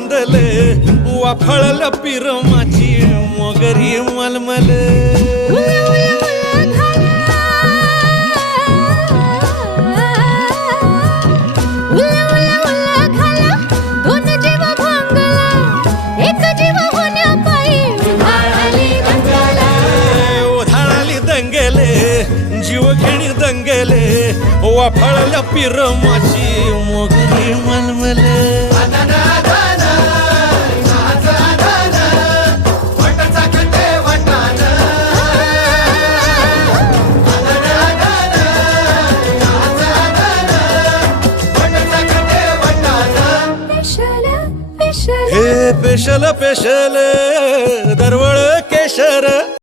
बांधले वाफळल पिरमाची मोगरी मलमल जीवघेणी दंगेले वाफळल्या पिरमाची मोगरी मलमले हे पेशल पेशल दरवळ